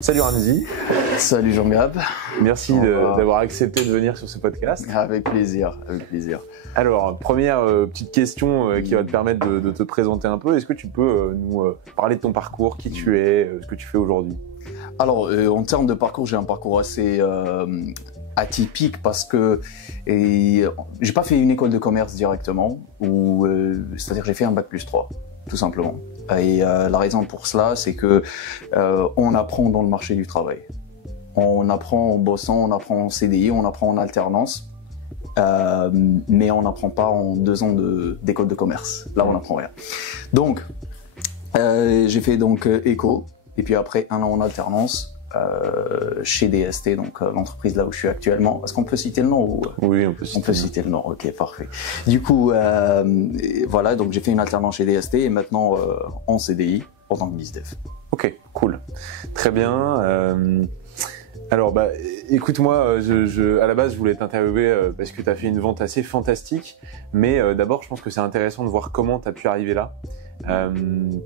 Salut Ramzi, Salut Jean-Gab. merci d'avoir accepté de venir sur ce podcast. Avec plaisir, avec plaisir. Alors, première petite question qui va te permettre de te présenter un peu. Est-ce que tu peux nous parler de ton parcours, qui tu es, ce que tu fais aujourd'hui? Alors, en termes de parcours, j'ai un parcours assez atypique parce que j'ai pas fait une école de commerce directement, c'est-à-dire j'ai fait un bac+3, tout simplement. Et la raison pour cela, c'est que on apprend dans le marché du travail. On apprend en bossant, on apprend en CDI, on apprend en alternance, mais on n'apprend pas en 2 ans d'école de commerce. Là, on n'apprend rien. Donc, j'ai fait donc éco, et puis après 1 an en alternance chez DST, donc l'entreprise là où je suis actuellement. Est-ce qu'on peut citer le nom ou... Oui, on peut citer le nom. Ok, parfait. Du coup, voilà, donc j'ai fait une alternance chez DST et maintenant en CDI en tant que BizDev. Ok, cool. Très bien. Alors, écoute-moi, à la base, je voulais t'interviewer parce que tu as fait une vente assez fantastique, mais d'abord, je pense que c'est intéressant de voir comment tu as pu arriver là.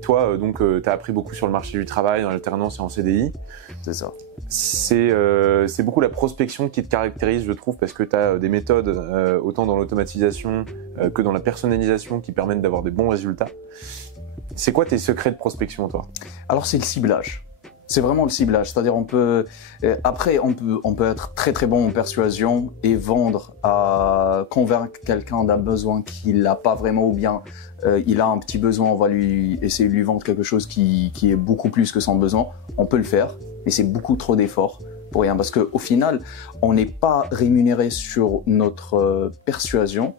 Toi, donc, tu as appris beaucoup sur le marché du travail, en alternance et en CDI. C'est ça. C'est beaucoup la prospection qui te caractérise, je trouve, parce que tu as des méthodes, autant dans l'automatisation que dans la personnalisation, qui permettent d'avoir des bons résultats. C'est quoi tes secrets de prospection, toi? Alors, c'est le ciblage. C'est vraiment le ciblage, c'est-à-dire après on peut être très très bon en persuasion et vendre à convaincre quelqu'un d'un besoin qu'il n'a pas vraiment, ou bien il a un petit besoin, on va essayer de lui vendre quelque chose qui est beaucoup plus que son besoin. On peut le faire, mais c'est beaucoup trop d'efforts pour rien, parce qu'au final on n'est pas rémunéré sur notre persuasion,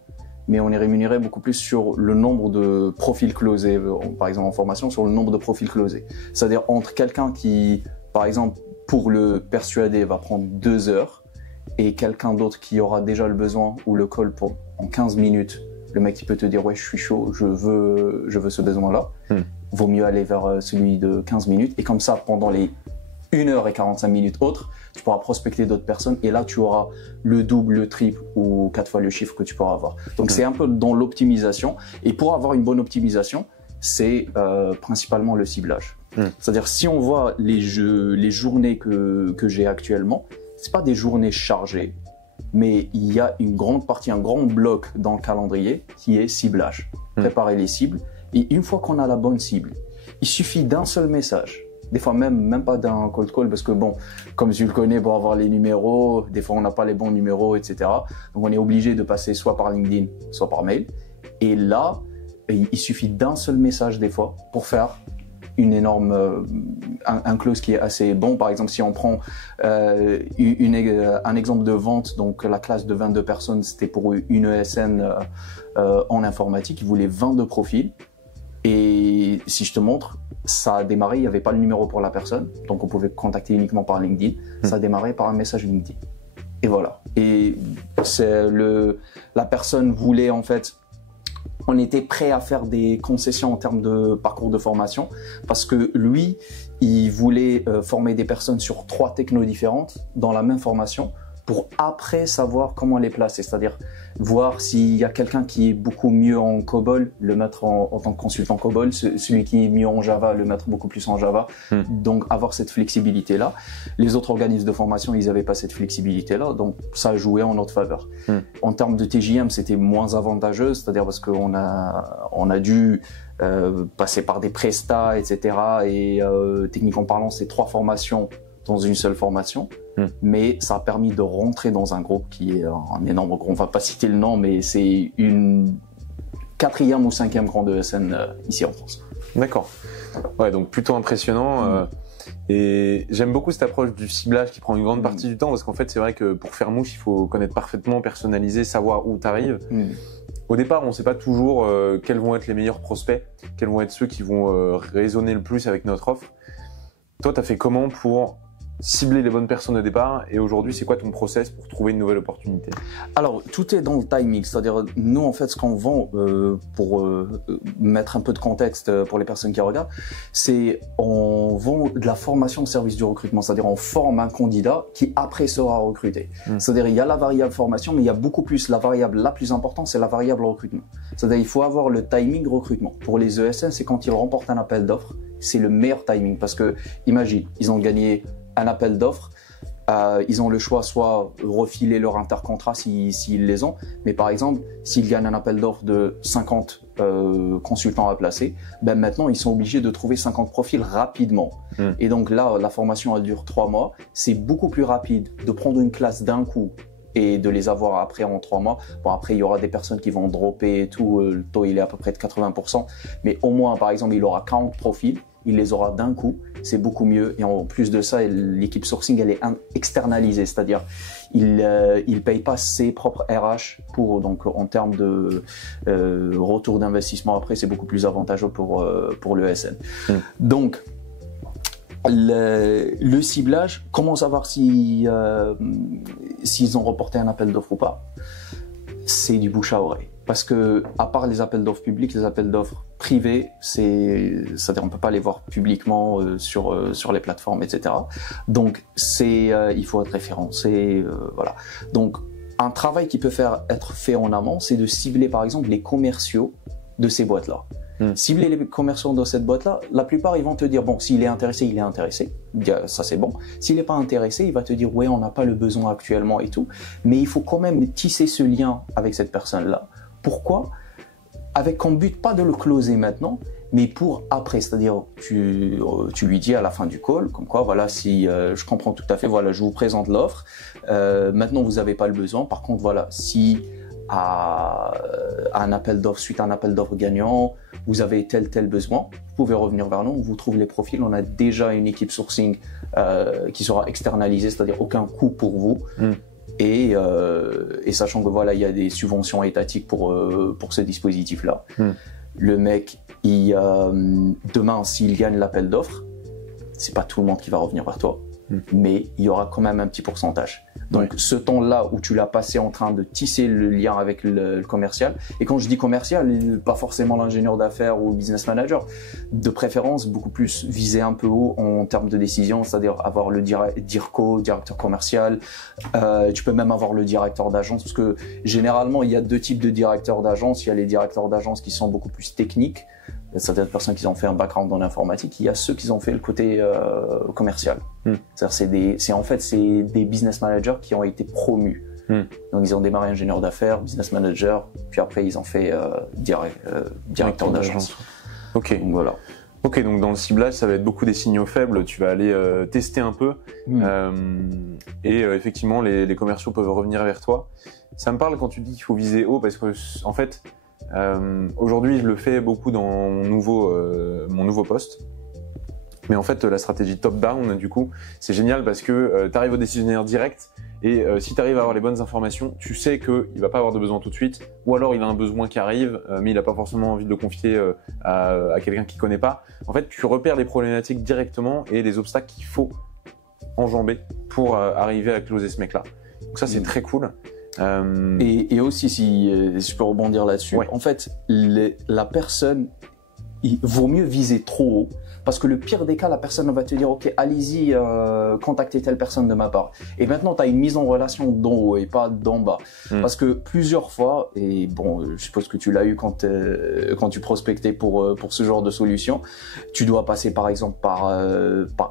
mais on est rémunéré beaucoup plus sur le nombre de profils closés, par exemple en formation, sur le nombre de profils closés. C'est-à-dire entre quelqu'un qui, par exemple, pour le persuader, va prendre 2 heures, et quelqu'un d'autre qui aura déjà le besoin ou le call en 15 minutes, le mec qui peut te dire « ouais, je suis chaud, je veux ce besoin-là », vaut mieux aller vers celui de 15 minutes, et comme ça, pendant les 1 heure et 45 minutes autres, tu pourras prospecter d'autres personnes et là tu auras le double, le triple ou 4 fois le chiffre que tu pourras avoir. Donc c'est un peu dans l'optimisation, et pour avoir une bonne optimisation, c'est principalement le ciblage. C'est-à-dire si on voit les journées que j'ai actuellement, c'est pas des journées chargées, mais il y a une grande partie, un grand bloc dans le calendrier qui est ciblage. Préparer les cibles, et une fois qu'on a la bonne cible, il suffit d'un seul message. Des fois même pas d'un cold call, parce que bon, comme tu le connais, pour avoir les numéros, des fois on n'a pas les bons numéros, etc. Donc on est obligé de passer soit par LinkedIn, soit par mail. Et là, il suffit d'un seul message des fois pour faire une énorme, un close qui est assez bon. Par exemple, si on prend un exemple de vente, donc la classe de 22 personnes, c'était pour une ESN en informatique, ils voulaient 22 profils. Et si je te montre, ça a démarré, il n'y avait pas le numéro pour la personne, donc on pouvait contacter uniquement par LinkedIn. Ça a démarré par un message LinkedIn. Et voilà. Et la personne voulait, en fait, on était prêt à faire des concessions en termes de parcours de formation, parce que lui, il voulait former des personnes sur 3 technos différentes dans la même formation, pour après savoir comment les placer, c'est-à-dire voir s'il y a quelqu'un qui est beaucoup mieux en COBOL, le mettre en tant que consultant COBOL, celui qui est mieux en Java, le mettre beaucoup plus en Java, donc avoir cette flexibilité-là. Les autres organismes de formation, ils n'avaient pas cette flexibilité-là, donc ça jouait en notre faveur. En termes de TJM, c'était moins avantageux, c'est-à-dire parce qu'on a dû passer par des prestats, etc. Et techniquement parlant, c'est 3 formations dans une seule formation, mais ça a permis de rentrer dans un groupe qui est un énorme groupe. On va pas citer le nom, mais c'est une 4e ou 5e grande ESN ici en France. D'accord. Ouais, donc plutôt impressionnant. Et j'aime beaucoup cette approche du ciblage qui prend une grande partie du temps, parce qu'en fait, c'est vrai que pour faire mouche, il faut connaître parfaitement, personnaliser, savoir où tu arrives. Au départ, on ne sait pas toujours quels vont être les meilleurs prospects, quels vont être ceux qui vont résonner le plus avec notre offre. Toi, tu as fait comment pour cibler les bonnes personnes au départ, et aujourd'hui c'est quoi ton process pour trouver une nouvelle opportunité? Alors tout est dans le timing, c'est-à-dire nous en fait ce qu'on vend, pour mettre un peu de contexte pour les personnes qui regardent, c'est on vend de la formation au service du recrutement, c'est-à-dire on forme un candidat qui après sera recruté. C'est-à-dire il y a la variable formation, mais il y a beaucoup plus, la variable la plus importante, c'est la variable recrutement. C'est-à-dire il faut avoir le timing recrutement. Pour les ESN, c'est quand ils remportent un appel d'offres, c'est le meilleur timing, parce que imagine, ils ont gagné un appel d'offres, ils ont le choix soit refiler leur intercontrat s'ils les ont, mais par exemple, s'ils gagnent un appel d'offres de 50 consultants à placer, ben maintenant ils sont obligés de trouver 50 profils rapidement. Et donc là, la formation elle dure 3 mois, c'est beaucoup plus rapide de prendre une classe d'un coup et de les avoir après en 3 mois. Bon, après, il y aura des personnes qui vont dropper et tout, le taux il est à peu près de 80%, mais au moins, par exemple, il aura 40 profils, il les aura d'un coup, c'est beaucoup mieux. Et en plus de ça, l'équipe sourcing, elle est externalisée, c'est-à-dire il paye pas ses propres RH pour, donc en termes de retour d'investissement après, c'est beaucoup plus avantageux pour le SN. Donc, le ciblage, comment savoir s'ils ont reporté un appel d'offres ou pas? C'est du bouche à oreille. Parce que, à part les appels d'offres publics, les appels d'offres privés, c'est-à-dire on peut pas les voir publiquement sur les plateformes, etc. Donc, il faut être référencé, voilà. Donc, un travail qui peut être fait en amont, c'est de cibler, par exemple, les commerciaux de ces boîtes-là. Cibler les commerçants dans cette boîte-là, la plupart, ils vont te dire, bon, s'il est intéressé, il est intéressé. Ça, c'est bon. S'il n'est pas intéressé, il va te dire, ouais, on n'a pas le besoin actuellement et tout. Mais il faut quand même tisser ce lien avec cette personne-là. Pourquoi? Avec comme but, pas de le closer maintenant, mais pour après. C'est-à-dire, tu lui dis à la fin du call, comme quoi, voilà, si je comprends tout à fait, voilà, je vous présente l'offre. Maintenant, vous n'avez pas le besoin. Par contre, voilà, si à un appel d'offres, suite à un appel d'offres gagnant, vous avez tel besoin, vous pouvez revenir vers nous, on vous trouve les profils, on a déjà une équipe sourcing qui sera externalisée, c'est-à-dire aucun coût pour vous. Et sachant que voilà, il y a des subventions étatiques pour ce dispositif-là. Le mec, demain, s'il gagne l'appel d'offres, c'est pas tout le monde qui va revenir vers toi, mais il y aura quand même un petit pourcentage. Donc, ce temps-là où tu l'as passé en train de tisser le lien avec le commercial, et quand je dis commercial, pas forcément l'ingénieur d'affaires ou le business manager, de préférence beaucoup plus viser un peu haut en termes de décision, c'est-à-dire avoir le DIRCO, directeur commercial, tu peux même avoir le directeur d'agence, parce que généralement, il y a 2 types de directeurs d'agence. Il y a les directeurs d'agence qui sont beaucoup plus techniques, certaines personnes qui ont fait un background dans l'informatique, il y a ceux qui ont fait le côté commercial. C'est-à-dire c'est des business managers qui ont été promus. Donc ils ont démarré ingénieur d'affaires, business manager, puis après ils ont fait directeur d'agence. Ok. Donc voilà. Ok, donc dans le ciblage, ça va être beaucoup des signaux faibles. Tu vas aller tester un peu, et effectivement, les commerciaux peuvent revenir vers toi. Ça me parle quand tu dis qu'il faut viser haut, parce que en fait, aujourd'hui, je le fais beaucoup dans mon nouveau poste. Mais en fait, la stratégie top-down, du coup, c'est génial parce que tu arrives au décisionnaire direct et si tu arrives à avoir les bonnes informations, tu sais qu'il va pas avoir de besoin tout de suite, ou alors il a un besoin qui arrive, mais il a pas forcément envie de le confier à quelqu'un qu'il connaît pas. En fait, tu repères les problématiques directement et les obstacles qu'il faut enjamber pour arriver à closer ce mec-là. Donc ça, c'est très cool. Et aussi, si je peux rebondir là-dessus, en fait, la personne, il vaut mieux viser trop haut, parce que le pire des cas, la personne va te dire, ok, allez-y, contactez telle personne de ma part. Et maintenant, tu as une mise en relation d'en haut et pas d'en bas. Parce que plusieurs fois, et bon, je suppose que tu l'as eu quand tu prospectais pour ce genre de solution, tu dois passer par exemple par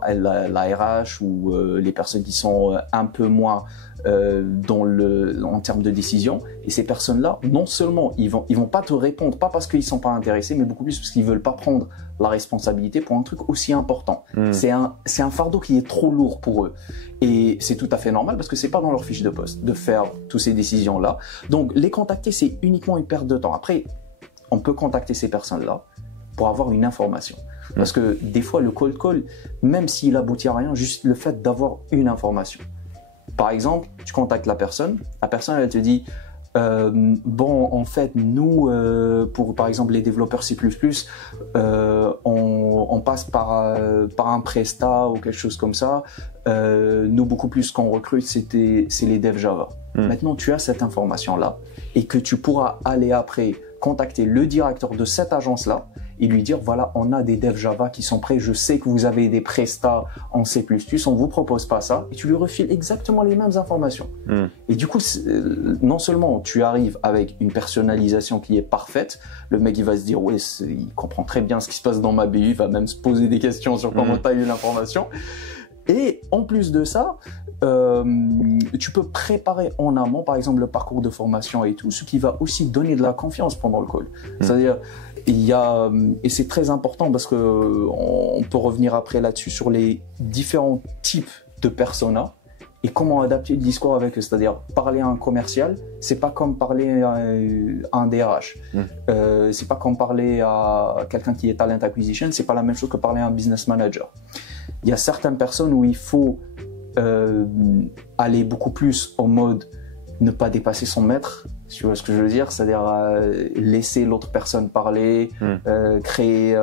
la RH ou les personnes qui sont un peu moins en termes de décision, et ces personnes-là, non seulement ils vont pas te répondre, pas parce qu'ils sont pas intéressés, mais beaucoup plus parce qu'ils veulent pas prendre la responsabilité pour un truc aussi important. C'est un fardeau qui est trop lourd pour eux, et c'est tout à fait normal parce que c'est pas dans leur fiche de poste de faire toutes ces décisions-là. Donc les contacter, c'est uniquement une perte de temps. Après, on peut contacter ces personnes-là pour avoir une information. Parce que des fois, le cold call, même s'il aboutit à rien, juste le fait d'avoir une information. Par exemple, tu contactes la personne elle te dit bon, en fait, nous, pour par exemple les développeurs C++, on passe par un Presta ou quelque chose comme ça. Nous, beaucoup plus qu'on recrute, c'est les devs Java. Maintenant, tu as cette information-là et que tu pourras aller après contacter le directeur de cette agence-là et lui dire, voilà, on a des devs Java qui sont prêts, je sais que vous avez des prestats en C++, on vous propose pas ça, et tu lui refiles exactement les mêmes informations. Et du coup, non seulement tu arrives avec une personnalisation qui est parfaite, le mec il va se dire, ouais, il comprend très bien ce qui se passe dans ma BU, il va même se poser des questions sur comment tu as eu l'information, Et en plus de ça, tu peux préparer en amont, par exemple, le parcours de formation et tout, ce qui va aussi donner de la confiance pendant le call. C'est-à-dire, et c'est très important parce que on peut revenir après là-dessus sur les différents types de personas et comment adapter le discours avec eux. C'est-à-dire, parler à un commercial, c'est pas comme parler à un DRH. C'est pas comme parler à quelqu'un qui est talent acquisition, c'est pas la même chose que parler à un business manager. Il y a certaines personnes où il faut aller beaucoup plus en mode ne pas dépasser son maître, tu vois ce que je veux dire, c'est-à-dire laisser l'autre personne parler, créer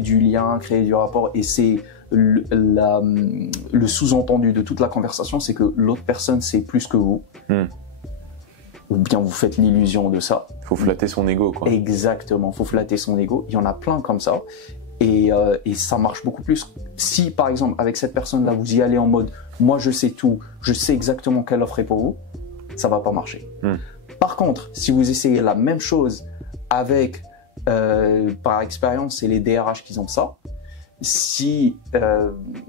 du lien, créer du rapport, et c'est le sous-entendu de toute la conversation, c'est que l'autre personne sait plus que vous, ou bien vous faites l'illusion de ça. Il faut flatter son ego, quoi. Exactement, il faut flatter son ego, il y en a plein comme ça. Et ça marche beaucoup plus. Si, par exemple, avec cette personne-là, vous y allez en mode « moi, je sais tout, je sais exactement quelle offre est pour vous », ça va pas marcher. Par contre, si vous essayez la même chose avec, par expérience, c'est les DRH qui ont ça. Si,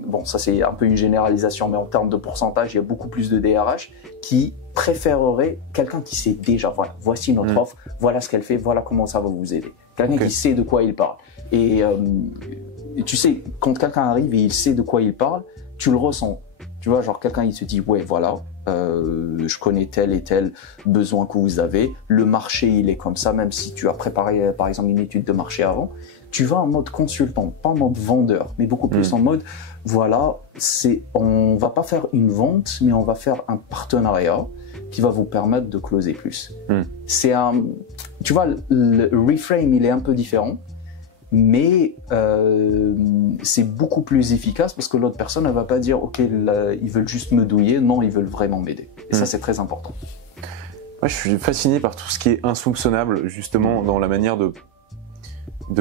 bon, ça c'est un peu une généralisation, mais en termes de pourcentage, il y a beaucoup plus de DRH qui préféreraient quelqu'un qui sait déjà, voilà, voici notre offre, voilà ce qu'elle fait, voilà comment ça va vous aider. Quelqu'un qui sait de quoi il parle. Et tu sais, quand quelqu'un arrive et il sait de quoi il parle, tu le ressens. Tu vois, genre quelqu'un il se dit, ouais, voilà, je connais tel et tel besoin que vous avez. Le marché, il est comme ça, même si tu as préparé, par exemple, une étude de marché avant. Tu vas en mode consultant, pas en mode vendeur, mais beaucoup plus en mode, voilà, on va pas faire une vente, mais on va faire un partenariat qui va vous permettre de closer plus. C'est tu vois, le reframe, il est un peu différent, mais c'est beaucoup plus efficace parce que l'autre personne, elle va pas dire, ok, ils veulent juste me douiller, non, ils veulent vraiment m'aider. Et ça, c'est très important. Moi, je suis fasciné par tout ce qui est insoupçonnable, justement, dans la manière de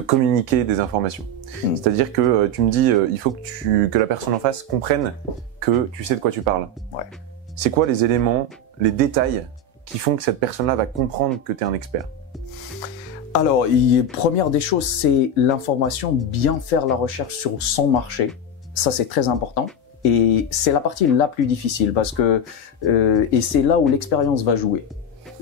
communiquer des informations. C'est-à-dire que tu me dis, il faut que la personne en face comprenne que tu sais de quoi tu parles. Ouais. C'est quoi les éléments, les détails qui font que cette personne-là va comprendre que tu es un expert? Alors, première des choses, c'est l'information, bien faire la recherche sur son marché. Ça, c'est très important. Et c'est la partie la plus difficile parce que et c'est là où l'expérience va jouer.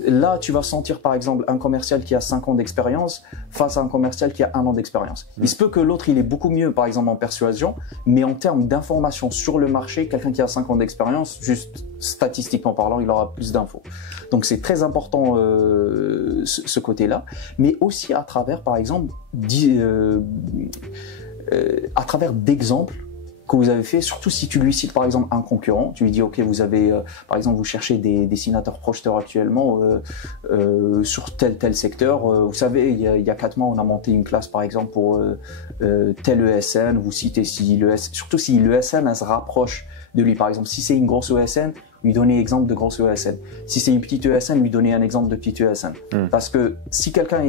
Là, tu vas sentir, par exemple, un commercial qui a 5 ans d'expérience face à un commercial qui a 1 an d'expérience. Il se peut que l'autre, il est beaucoup mieux, par exemple, en persuasion, mais en termes d'informations sur le marché, quelqu'un qui a 5 ans d'expérience, juste statistiquement parlant, il aura plus d'infos. Donc, c'est très important ce côté-là, mais aussi à travers, par exemple, à travers d'exemples que vous avez fait, surtout si tu lui cites par exemple un concurrent, tu lui dis ok, vous avez par exemple, vous cherchez des dessinateurs projeteurs actuellement sur tel secteur, vous savez, il y a 4 mois on a monté une classe par exemple pour tel ESN, vous citez si surtout si l'ESN elle se rapproche de lui, par exemple si c'est une grosse ESN, lui donner exemple de grosse ESN. Si c'est une petite ESN, lui donner un exemple de petite ESN. Parce que si quelqu'un,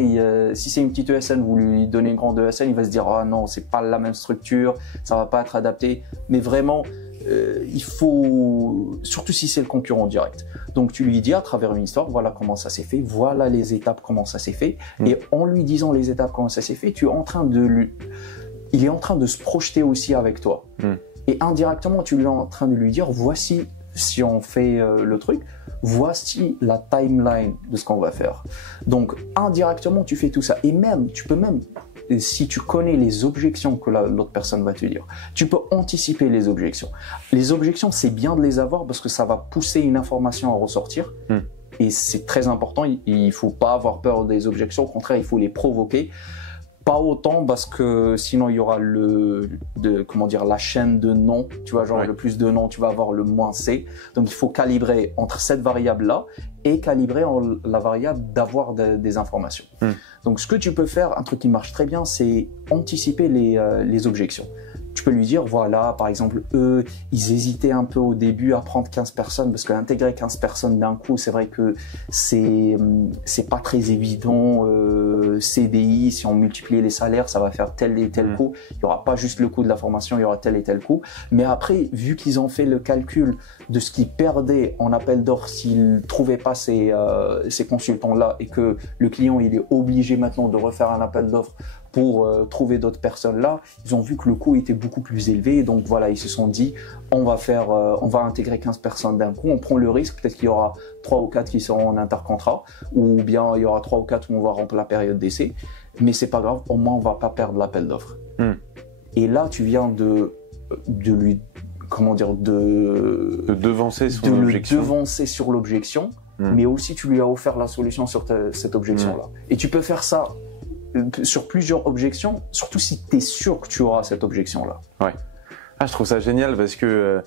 si c'est une petite ESN, vous lui donnez une grande ESN, il va se dire ah non, c'est pas la même structure, ça va pas être adapté. Mais vraiment, il faut, surtout si c'est le concurrent direct. Donc tu lui dis à travers une histoire, voilà comment ça s'est fait, voilà les étapes comment ça s'est fait, et en lui disant les étapes comment ça s'est fait, il est en train de se projeter aussi avec toi. Et indirectement, tu es en train de lui dire voici. Si on fait le truc, voici la timeline de ce qu'on va faire. Donc, indirectement, tu fais tout ça. Et même, tu peux même, si tu connais les objections que l'autre personne va te dire, tu peux anticiper les objections. Les objections, c'est bien de les avoir parce que ça va pousser une information à ressortir. Et c'est très important. Il faut pas avoir peur des objections. Au contraire, il faut les provoquer. Pas autant parce que sinon il y aura la chaîne de non, tu vois, genre le plus de non, tu vas avoir le moins C. Donc il faut calibrer entre cette variable-là et calibrer la variable d'avoir des informations. Donc ce que tu peux faire, un truc qui marche très bien, c'est anticiper les objections. Tu peux lui dire, voilà, par exemple, eux, ils hésitaient un peu au début à prendre 15 personnes parce qu'intégrer 15 personnes d'un coup, c'est vrai que c'est pas très évident. CDI, si on multiplie les salaires, ça va faire tel et tel coût. Il y aura pas juste le coût de la formation, il y aura tel et tel coût. Mais après, vu qu'ils ont fait le calcul de ce qu'ils perdaient en appel d'offres s'ils trouvaient pas ces consultants-là et que le client, il est obligé maintenant de refaire un appel d'offres pour trouver d'autres personnes là. Ils ont vu que le coût était beaucoup plus élevé, donc voilà, ils se sont dit on va intégrer 15 personnes d'un coup, on prend le risque, peut-être qu'il y aura 3 ou 4 qui seront en intercontrat, ou bien il y aura 3 ou 4 où on va rentrer la période d'essai, mais c'est pas grave, au moins on va pas perdre l'appel d'offres. Et là, tu viens de lui, comment dire, de devancer son de objection. le devancer sur l'objection, mais aussi tu lui as offert la solution sur cette objection-là. Et tu peux faire ça sur plusieurs objections, surtout si tu es sûr que tu auras cette objection-là. Ouais. Ah, je trouve ça génial parce que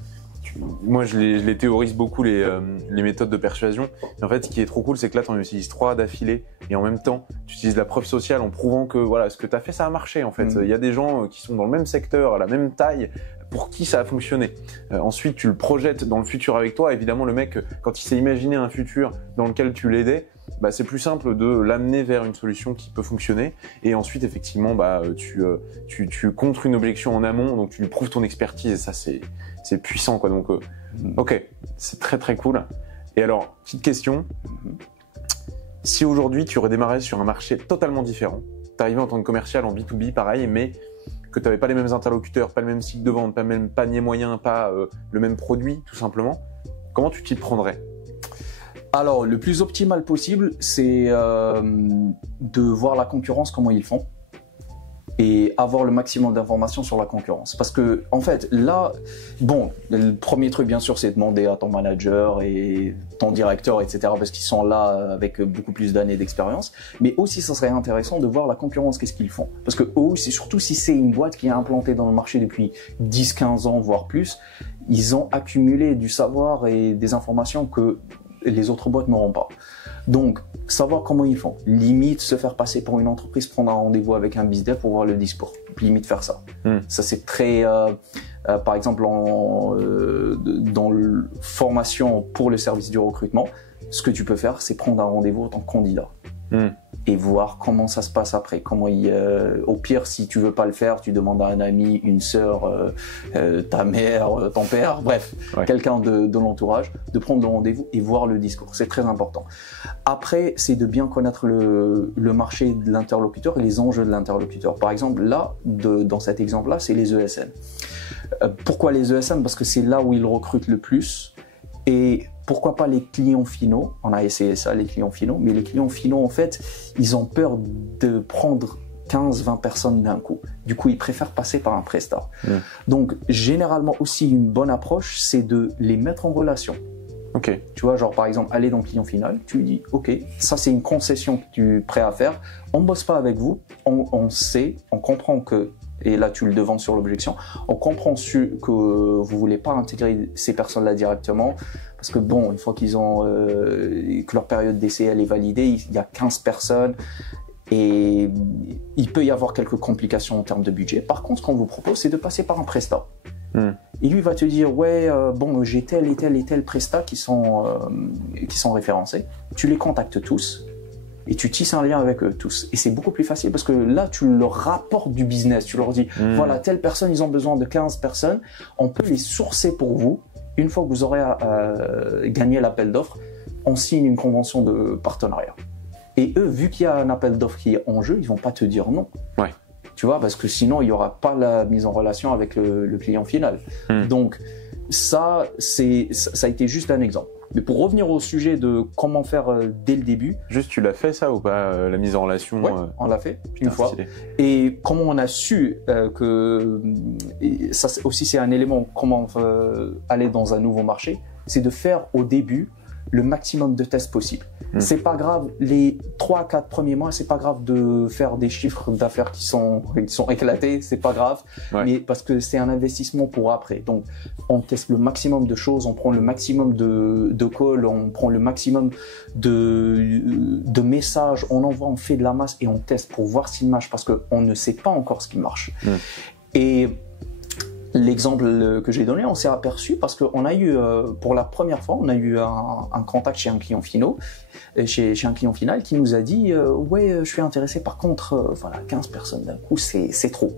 moi, je les théorise beaucoup, les méthodes de persuasion. Et en fait, ce qui est trop cool, c'est que là, tu en utilises 3 d'affilée et en même temps, tu utilises la preuve sociale en prouvant que voilà, ce que tu as fait, ça a marché. En fait, il y a des gens qui sont dans le même secteur, à la même taille, pour qui ça a fonctionné. Ensuite, tu le projettes dans le futur avec toi. Évidemment, le mec, quand il s'est imaginé un futur dans lequel tu l'aidais, bah, c'est plus simple de l'amener vers une solution qui peut fonctionner. Et ensuite, effectivement, bah, tu contres une objection en amont, donc tu lui prouves ton expertise et ça, c'est puissant, quoi. Donc, ok, c'est très très cool. Et alors, petite question. Si aujourd'hui, tu redémarrais sur un marché totalement différent, t'arrivais en tant que commercial en B2B, pareil, mais que tu n'avais pas les mêmes interlocuteurs, pas le même cycle de vente, pas le même panier moyen, pas le même produit, tout simplement, comment tu t'y prendrais ? Alors, le plus optimal possible, c'est de voir la concurrence, comment ils font, et avoir le maximum d'informations sur la concurrence. Parce que, en fait, là, bon, le premier truc, bien sûr, c'est de demander à ton manager et ton directeur, etc., parce qu'ils sont là avec beaucoup plus d'années d'expérience. Mais aussi, ça serait intéressant de voir la concurrence, qu'est-ce qu'ils font. Parce que eux, surtout si c'est une boîte qui est implantée dans le marché depuis 10-15 ans, voire plus, ils ont accumulé du savoir et des informations que les autres boîtes n'auront pas. Donc, savoir comment ils font. Limite, se faire passer pour une entreprise, prendre un rendez-vous avec un bizdev pour voir le discours. Limite, faire ça. Ça, c'est très... par exemple, dans la formation pour le service du recrutement, ce que tu peux faire, c'est prendre un rendez-vous en tant que candidat. Et voir comment ça se passe après. Au pire, si tu veux pas le faire, tu demandes à un ami, une sœur, ta mère, ton père, bref, quelqu'un de l'entourage, de prendre le rendez-vous et voir le discours. C'est très important. Après, c'est de bien connaître le marché de l'interlocuteur et les enjeux de l'interlocuteur. Par exemple, là, dans cet exemple-là, c'est les ESN. Pourquoi les ESN ? Parce que c'est là où ils recrutent le plus. Et pourquoi pas les clients finaux ? On a essayé ça, les clients finaux. Mais les clients finaux, en fait, ils ont peur de prendre 15-20 personnes d'un coup. Du coup, ils préfèrent passer par un prestat. Donc, généralement aussi, une bonne approche, c'est de les mettre en relation. Ok. Tu vois, genre par exemple, aller dans le client final, tu lui dis, ok, ça c'est une concession que tu es prêt à faire. On bosse pas avec vous, on sait, on comprend que, et là tu le devances sur l'objection, on comprend que vous voulez pas intégrer ces personnes-là directement, parce que bon, une fois qu'ils ont que leur période d'essai elle est validée, il y a 15 personnes. Et il peut y avoir quelques complications en termes de budget. Par contre, ce qu'on vous propose, c'est de passer par un prestat. Et lui va te dire, ouais, bon, j'ai tel et tel et tel prestat qui sont référencés. Tu les contactes tous et tu tisses un lien avec eux tous. Et c'est beaucoup plus facile parce que là, tu leur rapportes du business. Tu leur dis, voilà, telle personne, ils ont besoin de 15 personnes. On peut les sourcer pour vous. Une fois que vous aurez gagné l'appel d'offres, on signe une convention de partenariat. Et eux, vu qu'il y a un appel d'offres qui est en jeu, ils vont pas te dire non. Ouais. Tu vois, parce que sinon, il n'y aura pas la mise en relation avec le client final. Donc, ça a été juste un exemple. Mais pour revenir au sujet de comment faire dès le début... Juste, tu l'as fait ça ou pas, la mise en relation? Ouais, on l'a fait une fois. Stylé. Et comment on a su que... Et ça aussi, c'est un élément, comment aller dans un nouveau marché, c'est de faire au début le maximum de tests possible. C'est pas grave, les 3 à 4 premiers mois, c'est pas grave de faire des chiffres d'affaires qui sont éclatés, c'est pas grave, mais parce que c'est un investissement pour après. Donc, on teste le maximum de choses, on prend le maximum de calls, on prend le maximum de messages, on envoie, on fait de la masse et on teste pour voir s'il marche parce qu'on ne sait pas encore ce qui marche. Et l'exemple que j'ai donné, on s'est aperçu parce qu'on a eu, pour la première fois, on a eu un contact chez un client final, chez un client final qui nous a dit ouais, je suis intéressé, par contre, voilà, 15 personnes d'un coup, c'est trop.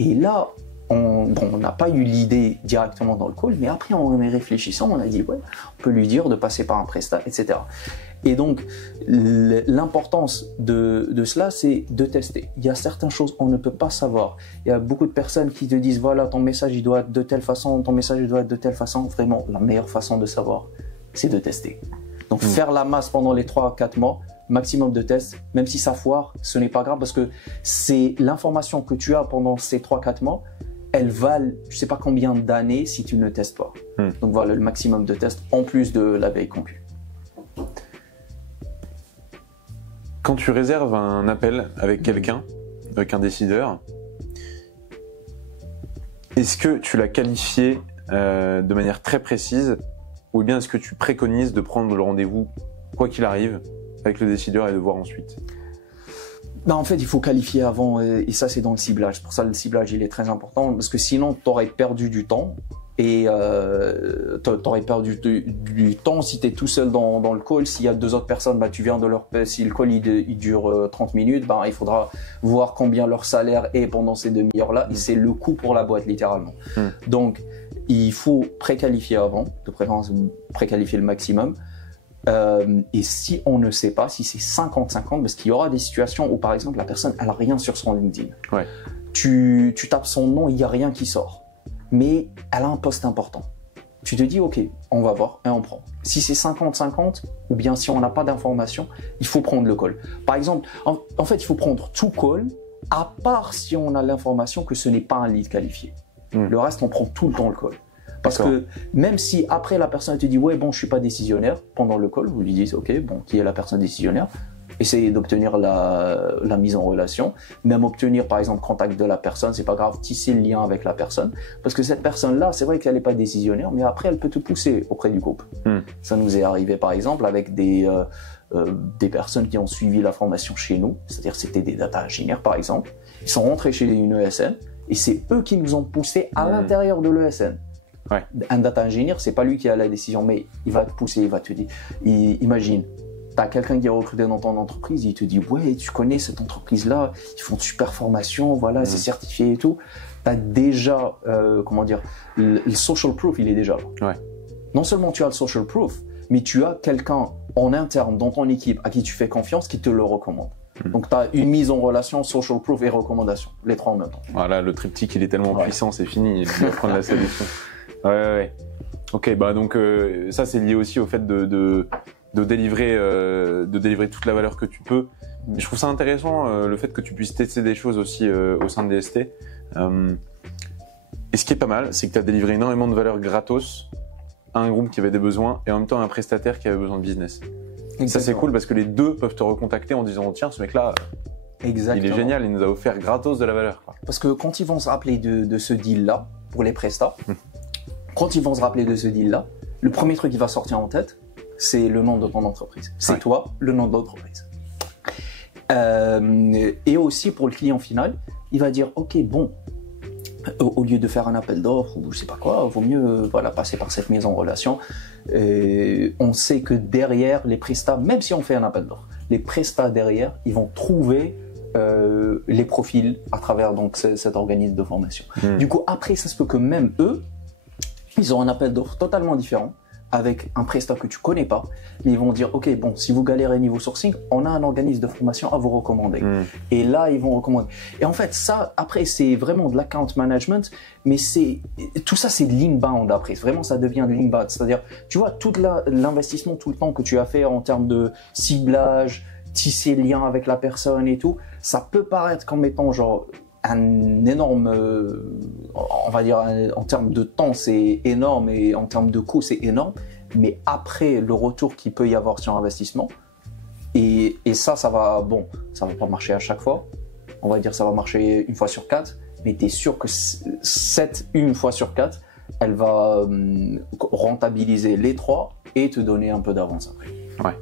Et là, on n'a pas eu l'idée directement dans le call, mais après en y réfléchissant, on a dit ouais, on peut lui dire de passer par un prestat, etc. Et donc l'importance de cela, c'est de tester. Il y a certaines choses qu'on ne peut pas savoir. Il y a beaucoup de personnes qui te disent voilà, ton message il doit être de telle façon, ton message il doit être de telle façon. Vraiment, la meilleure façon de savoir, c'est de tester. Donc faire la masse pendant les 3 à 4 mois, maximum de tests, même si ça foire, ce n'est pas grave parce que c'est l'information que tu as pendant ces 3-4 mois, elle valent je ne sais pas combien d'années si tu ne testes pas. Donc voilà, le maximum de tests en plus de la veille concu. Quand tu réserves un appel avec quelqu'un, avec un décideur, est-ce que tu l'as qualifié de manière très précise ou bien est-ce que tu préconises de prendre le rendez-vous, quoi qu'il arrive, avec le décideur et de voir ensuite? Ben en fait, il faut qualifier avant et ça, c'est dans le ciblage. Pour ça, le ciblage, il est très important parce que sinon, tu aurais perdu du temps et tu aurais perdu du temps si tu es tout seul dans le call. S'il y a 2 autres personnes, ben, tu viens de leur... Si le call il dure 30 minutes, ben, il faudra voir combien leur salaire est pendant ces demi-heures-là et c'est le coût pour la boîte, littéralement. Donc, il faut préqualifier avant, de préférence préqualifier le maximum. Et si on ne sait pas, si c'est 50-50, parce qu'il y aura des situations où par exemple la personne elle a rien sur son LinkedIn. Ouais. Tu tapes son nom, il n'y a rien qui sort. Mais elle a un poste important. Tu te dis ok, on va voir et on prend. Si c'est 50-50, ou bien si on n'a pas d'informations, il faut prendre le call. Par exemple, en fait il faut prendre tout call, à part si on a l'information que ce n'est pas un lead qualifié. Le reste on prend tout le temps le call. Parce que même si après la personne te dit ouais bon je suis pas décisionnaire pendant le call, vous lui dites ok bon qui est la personne décisionnaire, essayez d'obtenir la mise en relation, même obtenir par exemple contact de la personne, c'est pas grave, tisser le lien avec la personne parce que cette personne là c'est vrai qu'elle est pas décisionnaire mais après elle peut te pousser auprès du groupe. Ça nous est arrivé par exemple avec des personnes qui ont suivi la formation chez nous, c'est-à-dire c'était des data engineers par exemple, ils sont rentrés chez une ESN et c'est eux qui nous ont poussé à l'intérieur de l'ESN. Ouais. Un data engineer, c'est pas lui qui a la décision, mais il va te pousser, il va te dire. Imagine, tu as quelqu'un qui est recruté dans ton entreprise, il te dit ouais, tu connais cette entreprise-là, ils font de super formations, voilà, c'est certifié et tout. Tu as déjà, comment dire, le social proof, il est déjà là. Ouais. Non seulement tu as le social proof, mais tu as quelqu'un en interne dans ton équipe à qui tu fais confiance qui te le recommande. Donc, tu as une mise en relation, social proof et recommandation, les 3 en même temps. Voilà, le triptyque, il est tellement puissant, c'est fini, il doit prendre la solution. Ouais. Ok, bah donc ça c'est lié aussi au fait de délivrer toute la valeur que tu peux. Et je trouve ça intéressant le fait que tu puisses tester des choses aussi au sein de DST. Et ce qui est pas mal, c'est que tu as délivré énormément de valeur gratos à un groupe qui avait des besoins et en même temps à un prestataire qui avait besoin de business. Exactement. Ça c'est cool parce que les deux peuvent te recontacter en disant tiens ce mec là il est génial, il nous a offert gratos de la valeur. Parce que quand ils vont se rappeler de ce deal là pour les prestats, quand ils vont se rappeler de ce deal-là, le premier truc qui va sortir en tête, c'est le nom de ton entreprise. C'est toi, le nom de l'entreprise. Et aussi pour le client final, il va dire ok bon, au lieu de faire un appel d'offres ou je sais pas quoi, vaut mieux passer par cette mise en relation. On sait que derrière les prestats, même si on fait un appel d'offres, les prestats derrière, ils vont trouver les profils à travers donc cet organisme de formation. Du coup après ça se peut que même eux ils ont un appel d'offres totalement différent avec un prestat que tu connais pas, mais ils vont dire ok bon si vous galérez niveau sourcing, on a un organisme de formation à vous recommander. Et là ils vont recommander. Et en fait ça après c'est vraiment de l'account management, mais tout ça c'est de l'inbound après. Vraiment ça devient de l'inbound, c'est-à-dire tu vois tout l'investissement, tout le temps que tu as fait en termes de ciblage, tisser lien avec la personne et tout, ça peut paraître comme étant genre un énorme, on va dire en termes de temps c'est énorme et en termes de coût c'est énorme, mais après le retour qu'il peut y avoir sur investissement et ça va pas marcher à chaque fois, on va dire ça va marcher 1 fois sur 4, mais tu es sûr que cette 1 fois sur 4 elle va rentabiliser les 3 et te donner un peu d'avance après. Ouais.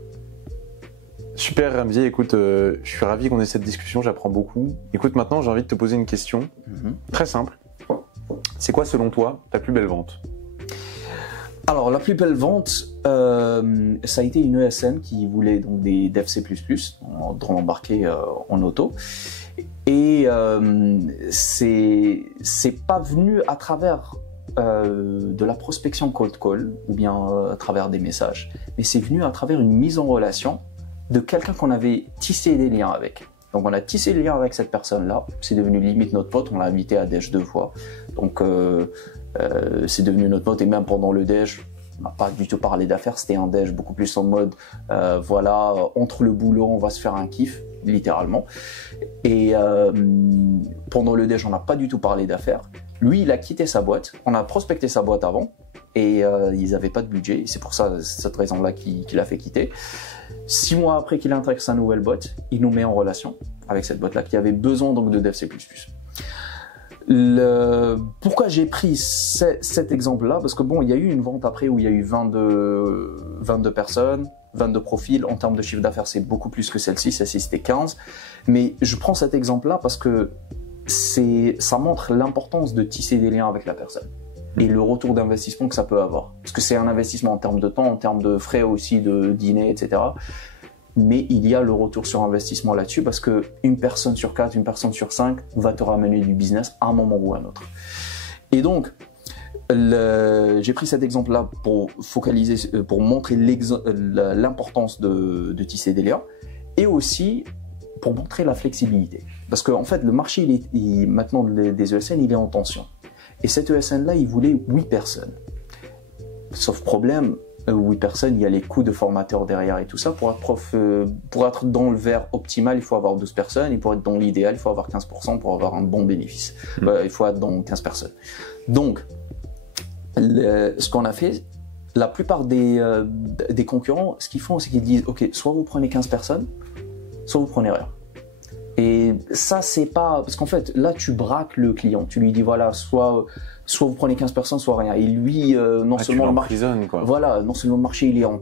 Super Ramzi, écoute, je suis ravi qu'on ait cette discussion, j'apprends beaucoup. Écoute, maintenant j'ai envie de te poser une question très simple. C'est quoi selon toi ta plus belle vente ? Alors, la plus belle vente, ça a été une ESN qui voulait donc des devs C++ dans l'embarqué en auto. Et c'est pas venu à travers de la prospection cold call ou bien à travers des messages, mais c'est venu à travers une mise en relation de quelqu'un qu'on avait tissé des liens avec. Donc on a tissé le lien avec cette personne-là, c'est devenu limite notre pote, on l'a invité à Dej 2 fois. Donc c'est devenu notre pote et même pendant le Dej, on n'a pas du tout parlé d'affaires, c'était un Dej beaucoup plus en mode voilà, entre le boulot on va se faire un kiff, littéralement. Et pendant le Dej on n'a pas du tout parlé d'affaires. Lui il a quitté sa boîte, on a prospecté sa boîte avant et ils n'avaient pas de budget, c'est pour ça, cette raison-là qu'il a fait quitter. 6 mois après qu'il intègre sa nouvelle boîte, il nous met en relation avec cette boîte-là qui avait besoin donc de dev C++. Pourquoi j'ai pris cet exemple-là? Parce que bon, il y a eu une vente après où il y a eu 22 personnes, 22 profils. En termes de chiffre d'affaires, c'est beaucoup plus que celle-ci. Celle-ci, c'était 15. Mais je prends cet exemple-là parce que ça montre l'importance de tisser des liens avec la personne et le retour d'investissement que ça peut avoir. Parce que c'est un investissement en termes de temps, en termes de frais aussi, de dîner, etc. Mais il y a le retour sur investissement là-dessus parce que une personne sur 4, une personne sur 5 va te ramener du business à un moment ou à un autre. Et donc, j'ai pris cet exemple-là pour focaliser, pour montrer l'importance de tisser des liens et aussi pour montrer la flexibilité. Parce qu'en fait, le marché, maintenant des ESN, il est en tension. Et cette ESN-là, il voulait 8 personnes. Sauf problème, 8 personnes, il y a les coûts de formateur derrière et tout ça. Pour être dans le vert optimal, il faut avoir 12 personnes. Et pour être dans l'idéal, il faut avoir 15% pour avoir un bon bénéfice. Il faut être dans 15 personnes. Donc, ce qu'on a fait, la plupart des concurrents, ce qu'ils font, c'est qu'ils disent, OK, soit vous prenez 15 personnes, soit vous prenez rien. Et ça, c'est pas... Parce qu'en fait, là, tu braques le client. Tu lui dis, voilà, soit vous prenez 15 personnes, soit rien. Et lui, non seulement le marché... Voilà, non seulement le marché, il est en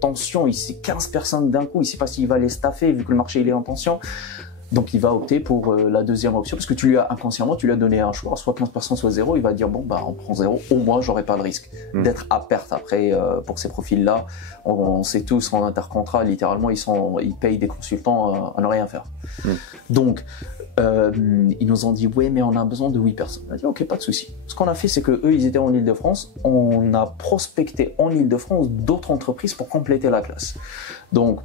tension, il sait 15 personnes d'un coup, il sait pas s'il va les staffer, vu que le marché, il est en tension. Donc, il va opter pour la deuxième option, parce que tu lui as inconsciemment, tu lui as donné un choix, soit 15%, soit 0. Il va dire, bon, bah, on prend 0. Au moins, j'aurai pas le risque d'être à perte après, pour ces profils-là. On sait tous, en intercontrat, littéralement, ils payent des consultants à ne rien faire. Donc, ils nous ont dit, ouais, mais on a besoin de 8 personnes. On a dit, ok, pas de souci. Ce qu'on a fait, c'est que eux, ils étaient en Ile-de-France. On a prospecté en Ile-de-France d'autres entreprises pour compléter la classe. Donc,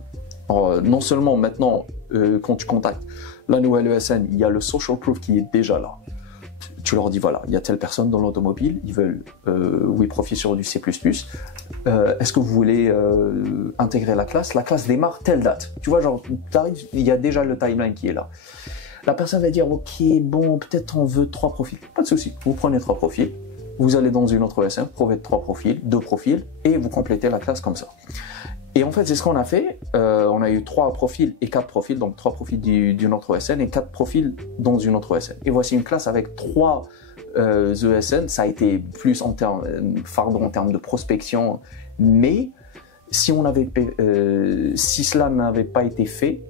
non seulement maintenant, quand tu contactes la nouvelle ESN, il y a le social proof qui est déjà là. Tu leur dis, voilà, il y a telle personne dans l'automobile, ils veulent 8 profils sur du C++. Est-ce que vous voulez intégrer la classe? La classe démarre telle date. Tu vois, genre, t'arrives, il y a déjà le timeline qui est là. La personne va dire, ok, bon, peut-être on veut 3 profils. Pas de souci, vous prenez 3 profils, vous allez dans une autre ESN, vous prenez 3 profils, 2 profils, et vous complétez la classe comme ça. Et en fait, c'est ce qu'on a fait. On a eu 3 profils et 4 profils, donc 3 profils d'une autre ESN et 4 profils dans une autre ESN. Et voici une classe avec 3 ESN. Ça a été plus en termes de prospection, mais si cela n'avait pas été fait,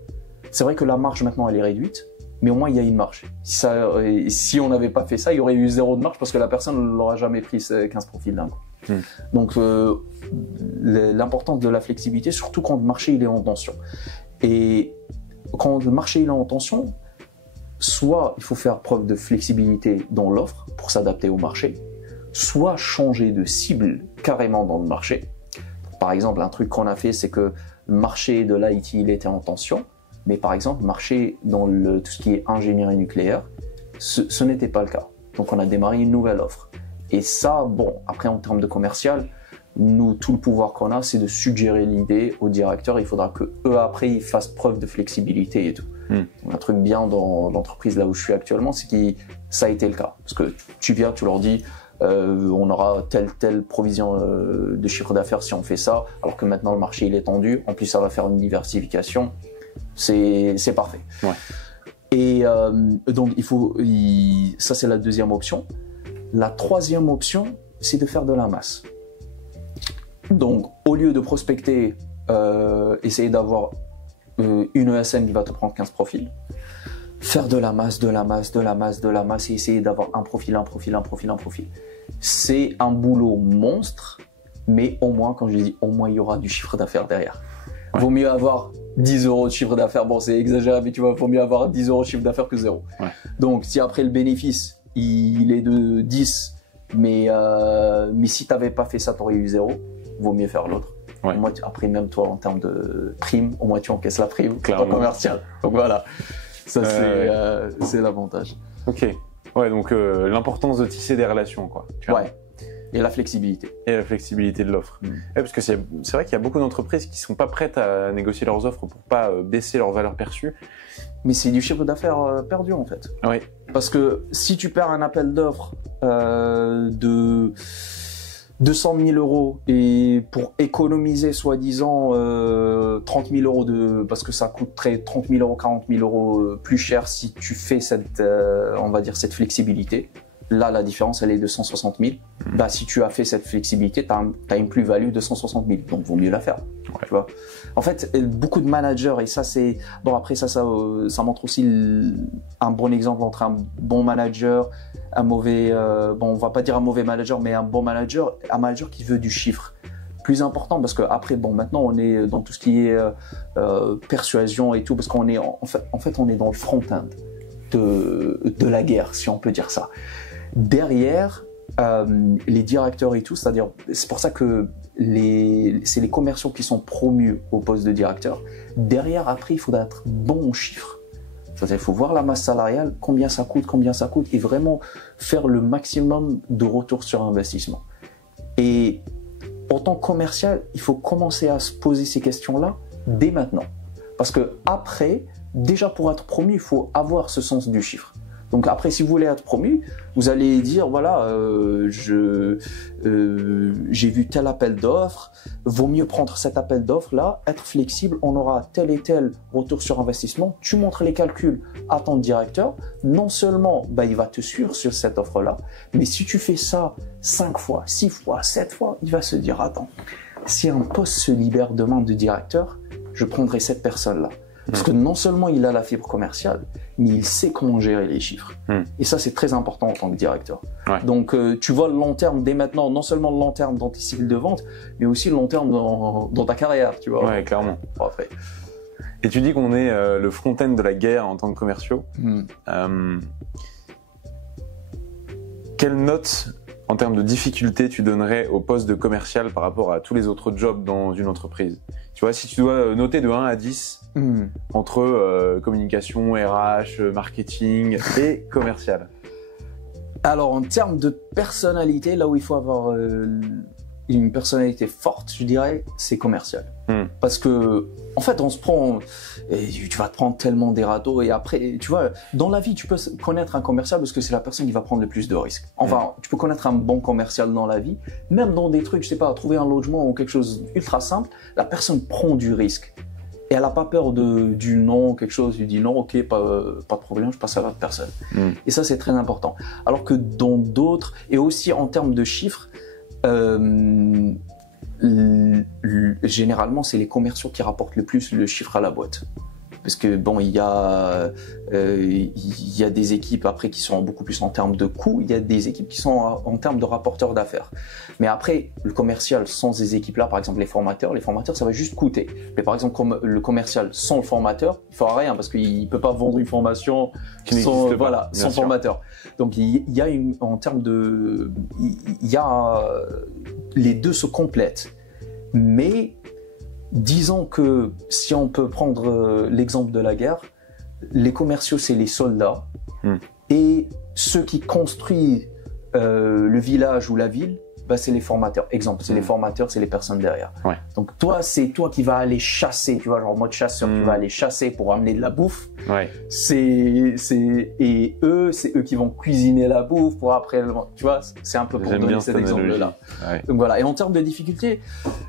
c'est vrai que la marge maintenant elle est réduite, mais au moins il y a une marge. Si on n'avait pas fait ça, il y aurait eu 0 de marge parce que la personne ne l'aura jamais pris 15 profils d'un coup. Donc l'importance de la flexibilité, surtout quand le marché il est en tension. Et quand le marché il est en tension, soit il faut faire preuve de flexibilité dans l'offre pour s'adapter au marché, soit changer de cible carrément dans le marché. Par exemple, un truc qu'on a fait, c'est que le marché de l'IT il était en tension, mais par exemple, le marché dans tout ce qui est ingénierie nucléaire, ce n'était pas le cas. Donc on a démarré une nouvelle offre. Et ça, bon, après en termes de commercial, nous, tout le pouvoir qu'on a, c'est de suggérer l'idée au directeur. Il faudra que eux après, ils fassent preuve de flexibilité et tout. Un truc bien dans l'entreprise là où je suis actuellement, c'est que ça a été le cas. Parce que tu viens, tu leur dis, on aura telle provision de chiffre d'affaires si on fait ça, alors que maintenant le marché il est tendu. En plus, ça va faire une diversification. C'est parfait. Ouais. Et donc ça c'est la deuxième option. La troisième option, c'est de faire de la masse. Donc, au lieu de prospecter, essayer d'avoir une ESN qui va te prendre 15 profils, faire de la masse, et essayer d'avoir un profil. c'est un boulot monstre, mais au moins, quand je dis au moins, il y aura du chiffre d'affaires derrière. Vaut mieux avoir 10 euros de chiffre d'affaires. Bon, c'est exagéré, mais tu vois, vaut mieux avoir 10 euros de chiffre d'affaires que 0. Donc, si après le bénéfice, il est de 10, mais si tu n'avais pas fait ça, tu aurais eu 0, vaut mieux faire l'autre. Moi, après, même toi, en termes de prime, au moins tu encaisses la prime en commercial. Donc voilà, ça c'est l'avantage. Ok. Ouais, donc l'importance de tisser des relations, quoi. Ouais. Et la flexibilité. Et la flexibilité de l'offre. Parce que c'est vrai qu'il y a beaucoup d'entreprises qui sont pas prêtes à négocier leurs offres pour pas baisser leur valeur perçue. Mais c'est du chiffre d'affaires perdu en fait. Oui. Parce que si tu perds un appel d'offres de 200 000 euros et pour économiser soi-disant 30 000 euros parce que ça coûterait 30 000 euros, 40 000 euros plus cher si tu fais cette, on va dire cette flexibilité. Là, la différence, elle est de 160 000. Bah, si tu as fait cette flexibilité, tu as une plus-value de 160 000. Donc, vaut mieux la faire. Tu vois. En fait, beaucoup de managers, et ça, c'est... Bon, après, ça montre aussi un bon exemple entre un bon manager, un mauvais... bon, on va pas dire un mauvais manager, mais un bon manager, un manager qui veut du chiffre. Plus important, parce que après, bon, maintenant, on est dans tout ce qui est persuasion et tout, parce qu'on est... En fait, on est dans le front-end de la guerre, si on peut dire ça. Derrière, les directeurs et tout, c'est-à-dire, c'est pour ça que c'est les commerciaux qui sont promus au poste de directeur. Derrière, après, il faudra être bon en chiffres. C'est-à-dire, il faut voir la masse salariale, combien ça coûte, et vraiment faire le maximum de retour sur investissement. Et en tant que commercial, il faut commencer à se poser ces questions-là dès maintenant. Parce que après, déjà pour être promu, il faut avoir ce sens du chiffre. Donc après, si vous voulez être promu, vous allez dire, voilà, j'ai vu tel appel d'offres, vaut mieux prendre cet appel d'offres-là, être flexible, on aura tel et tel retour sur investissement, tu montres les calculs à ton directeur, non seulement bah, il va te suivre sur cette offre-là, mais si tu fais ça 5 fois, 6 fois, 7 fois, il va se dire, attends, si un poste se libère demain de directeur, je prendrai cette personne-là. Parce que non seulement il a la fibre commerciale, mais il sait comment gérer les chiffres. Et ça, c'est très important en tant que directeur. Donc, tu vois le long terme dès maintenant, non seulement le long terme dans tes cycles de vente, mais aussi le long terme dans ta carrière, tu vois. Ouais, clairement. Bon, après. Et tu dis qu'on est le front-end de la guerre en tant que commerciaux. Quelle note, en termes de difficulté, tu donnerais au poste de commercial par rapport à tous les autres jobs dans une entreprise? Tu vois, si tu dois noter de 1 à 10 entre communication, RH, marketing et commercial. Alors, en termes de personnalité, là où il faut avoir une personnalité forte, je dirais, c'est commercial. Parce que, en fait, on se prend, et tu vas te prendre tellement des râteaux et après, tu vois, dans la vie, tu peux connaître un commercial parce que c'est la personne qui va prendre le plus de risques. Enfin, tu peux connaître un bon commercial dans la vie, même dans des trucs, je sais pas, trouver un logement ou quelque chose ultra simple, la personne prend du risque. Et elle n'a pas peur du non, quelque chose, il dit non, ok, pas de problème, je passe à l'autre personne. Et ça, c'est très important. Alors que dans d'autres, et aussi en termes de chiffres, généralement, c'est les commerciaux qui rapportent le plus le chiffre à la boîte. Parce que bon, il y a des équipes après qui sont beaucoup plus en termes de coûts, il y a des équipes qui sont en termes de rapporteurs d'affaires. Mais après, le commercial sans ces équipes-là, par exemple les formateurs, ça va juste coûter. Mais par exemple, comme le commercial sans le formateur, il fera rien parce qu'il peut pas vendre une formation sans formateur. Donc il y a en termes de, les deux se complètent. Mais disons que si on peut prendre l'exemple de la guerre, les commerciaux c'est les soldats et ceux qui construisent le village ou la ville, bah, c'est les formateurs. Exemple, c'est les formateurs, c'est les personnes derrière. Donc toi, c'est toi qui vas aller chasser, tu vois, genre en mode chasseur, tu vas aller chasser pour amener de la bouffe. Et eux, c'est eux qui vont cuisiner la bouffe pour après, tu vois, c'est un peu pour donner cet exemple-là. Donc voilà. Et en termes de difficulté,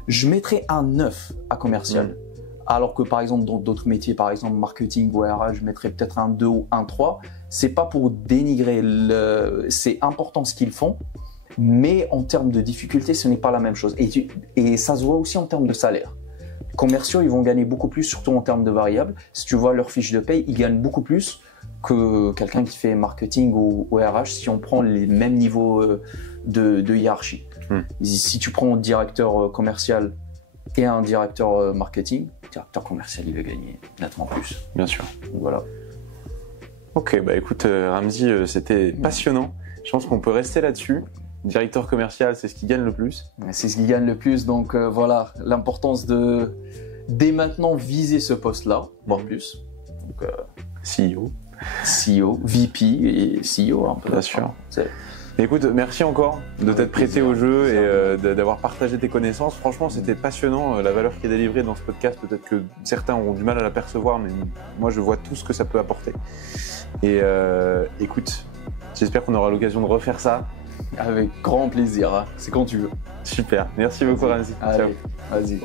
je mettrais un 9 à commercial. Alors que par exemple, dans d'autres métiers, par exemple marketing ou RH, je mettrais peut-être un 2 ou un 3. C'est pas pour dénigrer c'est important ce qu'ils font. Mais en termes de difficulté, ce n'est pas la même chose. Et ça se voit aussi en termes de salaire. Les commerciaux, ils vont gagner beaucoup plus, surtout en termes de variables. Si tu vois leur fiche de paye, ils gagnent beaucoup plus que quelqu'un qui fait marketing ou RH si on prend les mêmes niveaux de hiérarchie. Si tu prends un directeur commercial et un directeur marketing, le directeur commercial, il va gagner nettement plus. Bien sûr. Donc, voilà. Ok, bah écoute, Ramzy, c'était passionnant. Je pense qu'on peut rester là-dessus. Directeur commercial, c'est ce qui gagne le plus. C'est ce qui gagne le plus, donc voilà, l'importance de dès maintenant viser ce poste-là, voire plus. Donc, CEO, VP et CEO un peu. Bien sûr. Écoute, merci encore de t'être prêté au jeu et d'avoir partagé tes connaissances. Franchement, c'était passionnant. La valeur qui est délivrée dans ce podcast, peut-être que certains auront du mal à la percevoir, mais moi, je vois tout ce que ça peut apporter. Et écoute, j'espère qu'on aura l'occasion de refaire ça. Avec grand plaisir, hein. C'est quand tu veux. Super. Merci beaucoup, Ramzy. Allez, vas-y.